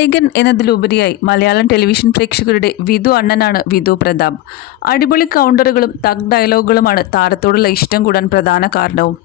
നായകൻ എന്നതിലുപരിയായി മലയാളം ടെലിവിഷൻ പ്രേക്ഷകരുടെ വിധു അണ്ണനാണ് വിധു പ്രതാപ്. അടിപൊളി കൗണ്ടറുകളും തഗ് ഡയലോഗുകളുമാണ് താരത്തോടുള്ള ഇഷ്ടം കൂടാൻ പ്രധാന കാരണവും.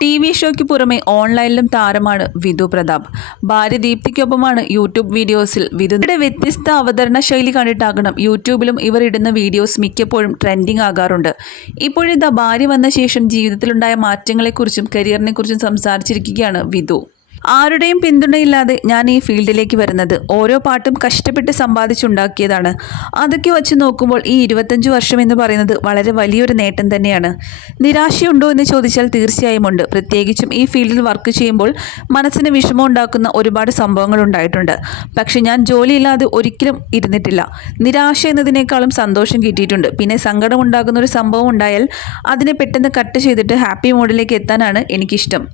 ടി വി ഷോയ്ക്ക് പുറമെ ഓൺലൈനിലും താരമാണ് വിധു പ്രതാപ്. ഭാര്യ ദീപ്തിക്കൊപ്പമാണ് യൂട്യൂബ് വീഡിയോസിൽ വിധുയുടെ വ്യത്യസ്ത അവതരണ ശൈലി കണ്ടിട്ടാകണം യൂട്യൂബിലും ഇവർ ഇടുന്ന വീഡിയോസ് മിക്കപ്പോഴും ട്രെൻഡിങ് ആകാറുണ്ട്. ഇപ്പോഴിതാ ഭാര്യ വന്ന ശേഷം ജീവിതത്തിലുണ്ടായ മാറ്റങ്ങളെക്കുറിച്ചും കരിയറിനെക്കുറിച്ചും സംസാരിച്ചിരിക്കുകയാണ് വിധു. ആരുടെയും പിന്തുണയില്ലാതെ ഞാൻ ഈ ഫീൽഡിലേക്ക് വരുന്നത്. ഓരോ പാട്ടും കഷ്ടപ്പെട്ട് സമ്പാദിച്ചുണ്ടാക്കിയതാണ്. അതൊക്കെ വച്ച് നോക്കുമ്പോൾ ഈ ഇരുപത്തഞ്ച് വർഷം എന്ന് പറയുന്നത് വളരെ വലിയൊരു നേട്ടം തന്നെയാണ്. നിരാശയുണ്ടോ എന്ന് ചോദിച്ചാൽ തീർച്ചയായും ഉണ്ട്. പ്രത്യേകിച്ചും ഈ ഫീൽഡിൽ വർക്ക് ചെയ്യുമ്പോൾ മനസ്സിന് വിഷമം ഉണ്ടാക്കുന്ന ഒരുപാട് സംഭവങ്ങൾ ഉണ്ടായിട്ടുണ്ട്. പക്ഷെ ഞാൻ ജോലിയില്ലാതെ ഒരിക്കലും ഇരുന്നിട്ടില്ല. നിരാശ എന്നതിനേക്കാളും സന്തോഷം കിട്ടിയിട്ടുണ്ട്. പിന്നെ സങ്കടം ഉണ്ടാകുന്ന ഒരു സംഭവം ഉണ്ടായാൽ അതിനെ പെട്ടെന്ന് കട്ട് ചെയ്തിട്ട് ഹാപ്പി മോഡിലേക്ക് എത്താനാണ് എനിക്കിഷ്ടം.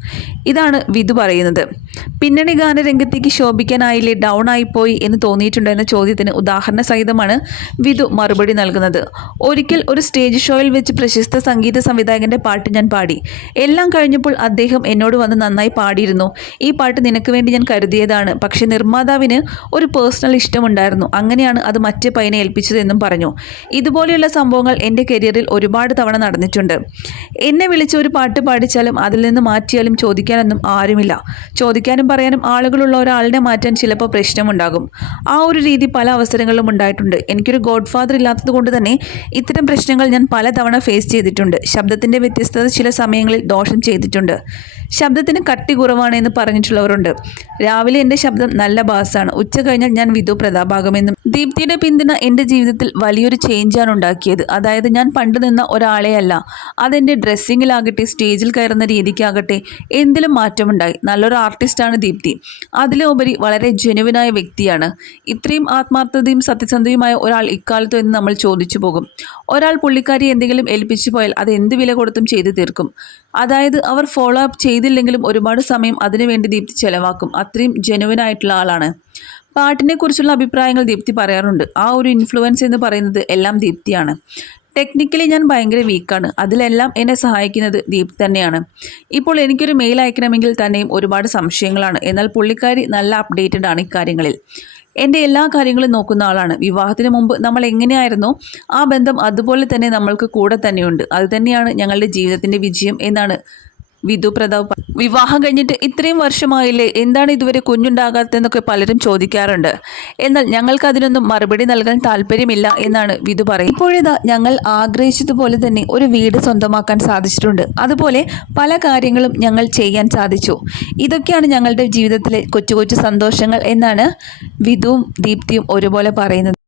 ഇതാണ് വിധു പറയുന്നത്. പിന്നണി ഗാന രംഗത്തേക്ക് ശോഭിക്കാനായില്ലേ ഡൗൺ ആയിപ്പോയി എന്ന് തോന്നിയിട്ടുണ്ടോ എന്ന ചോദ്യത്തിന് ഉദാഹരണ സഹിതമാണ് വിധു മറുപടി നൽകുന്നത്. ഒരിക്കൽ ഒരു സ്റ്റേജ് ഷോയിൽ വെച്ച് പ്രശസ്ത സംഗീത സംവിധായകന്റെ പാട്ട് ഞാൻ പാടി. എല്ലാം കഴിഞ്ഞപ്പോൾ അദ്ദേഹം എന്നോട് വന്ന് നന്നായി പാടിയിരുന്നു. ഈ പാട്ട് നിനക്ക് വേണ്ടി ഞാൻ കരുതിയതാണ്. പക്ഷേ നിർമ്മാതാവിന് ഒരു പേഴ്സണൽ ഇഷ്ടമുണ്ടായിരുന്നു. അങ്ങനെയാണ് അത് മറ്റ് പയ്യനെ ഏൽപ്പിച്ചതെന്നും പറഞ്ഞു. ഇതുപോലെയുള്ള സംഭവങ്ങൾ എന്റെ കരിയറിൽ ഒരുപാട് തവണ നടന്നിട്ടുണ്ട്. എന്നെ വിളിച്ച് ഒരു പാട്ട് പാടിച്ചാലും അതിൽ നിന്ന് മാറ്റിയാലും ചോദിക്കാനൊന്നും ആരുമില്ല. ചോദിക്കാനും പറയാനും ആളുകളുള്ള ഒരാളിനെ മാറ്റാൻ ചിലപ്പോൾ പ്രശ്നമുണ്ടാകും. ആ ഒരു രീതി പല അവസരങ്ങളിലും ഉണ്ടായിട്ടുണ്ട്. എനിക്കൊരു ഗോഡ് ഫാദർ ഇല്ലാത്തത് കൊണ്ട് തന്നെ ഇത്തരം പ്രശ്നങ്ങൾ ഞാൻ പലതവണ ഫേസ് ചെയ്തിട്ടുണ്ട്. ശബ്ദത്തിന്റെ വ്യത്യസ്തത ചില സമയങ്ങളിൽ ദോഷം ചെയ്തിട്ടുണ്ട്. ശബ്ദത്തിന് കട്ടി കുറവാണ് എന്ന് പറഞ്ഞിട്ടുള്ളവരുണ്ട്. രാവിലെ എന്റെ ശബ്ദം നല്ല ബാസാണ്. ഉച്ച കഴിഞ്ഞാൽ ഞാൻ വിധു പ്രതാപാകുമെന്നും ദീപ്തിയുടെ പിന്തുണ എന്റെ ജീവിതത്തിൽ വലിയൊരു ചേഞ്ചാണ് ഉണ്ടാക്കിയത്. അതായത് ഞാൻ പണ്ട് നിന്ന ഒരാളെയല്ല. അതെന്റെ ഡ്രസ്സിങ്ങിലാകട്ടെ സ്റ്റേജിൽ കയറുന്ന രീതിക്കാകട്ടെ എന്തിലും മാറ്റമുണ്ടായി. നല്ലൊരു ആർട്ടിസ്റ്റാണ് ദീപ്തി. അതിലുപരി വളരെ ജെനുവിനായ വ്യക്തിയാണ്. ഇത്രയും ആത്മാർത്ഥതയും സത്യസന്ധതയുമായ ഒരാൾ ഇക്കാലത്ത് എന്ന് നമ്മൾ ചോദിച്ചു പോകും. ഒരാൾ പുള്ളിക്കാരി എന്തെങ്കിലും ഏൽപ്പിച്ചു പോയാൽ അത് എന്ത് വില കൊടുത്തും ചെയ്തു തീർക്കും. അതായത് അവർ ഫോളോ അപ്പ് ചെയ്തില്ലെങ്കിലും ഒരുപാട് സമയം അതിനുവേണ്ടി ദീപ്തി ചെലവാക്കും. അത്രയും ജെനുവിനായിട്ടുള്ള ആളാണ്. പാട്ടിനെ കുറിച്ചുള്ള അഭിപ്രായങ്ങൾ ദീപ്തി പറയാറുണ്ട്. ആ ഒരു ഇൻഫ്ലുവൻസ് എന്ന് പറയുന്നത് എല്ലാം ദീപ്തിയാണ്. ടെക്നിക്കലി ഞാൻ ഭയങ്കര വീക്കാണ് അതിലെല്ലാം എന്നെ സഹായിക്കുന്നത് ദീപ്തി തന്നെയാണ്. ഇപ്പോൾ എനിക്കൊരു മെയിൽ അയക്കണമെങ്കിൽ തന്നെയും ഒരുപാട് സംശയങ്ങളാണ്. എന്നാൽ പുള്ളിക്കാരി നല്ല അപ്ഡേറ്റഡ് ആണ് ഇക്കാര്യങ്ങളിൽ. എന്റെ എല്ലാ കാര്യങ്ങളും നോക്കുന്ന ആളാണ്. വിവാഹത്തിന് മുമ്പ് നമ്മൾ എങ്ങനെയായിരുന്നോ? ആ ബന്ധം അതുപോലെ തന്നെ നമ്മൾക്ക് കൂടെ തന്നെയുണ്ട്. അതുതന്നെയാണ് ഞങ്ങളുടെ ജീവിതത്തിന്റെ വിജയം എന്നാണ് വിധു പ്രതാപ് വിവാഹം കഴിഞ്ഞിട്ട് ഇത്രയും വർഷമായില്ലേ? എന്താണ് ഇതുവരെ കുഞ്ഞുണ്ടാകാത്തതെന്നൊക്കെ പലരും ചോദിക്കാറുണ്ട്. എന്നാൽ ഞങ്ങൾക്ക് അതിനൊന്നും മറുപടി നൽകാൻ താല്പര്യമില്ല എന്നാണ് വിധു പറയുന്നത്. ഇപ്പോഴിതാ ഞങ്ങൾ ആഗ്രഹിച്ചതുപോലെ തന്നെ ഒരു വീട് സ്വന്തമാക്കാൻ സാധിച്ചിട്ടുണ്ട്. അതുപോലെ പല കാര്യങ്ങളും ഞങ്ങൾ ചെയ്യാൻ സാധിച്ചു. ഇതൊക്കെയാണ് ഞങ്ങളുടെ ജീവിതത്തിലെ കൊച്ചു കൊച്ചു സന്തോഷങ്ങൾ എന്നാണ് വിധുവും ദീപ്തിയും ഒരുപോലെ പറയുന്നത്.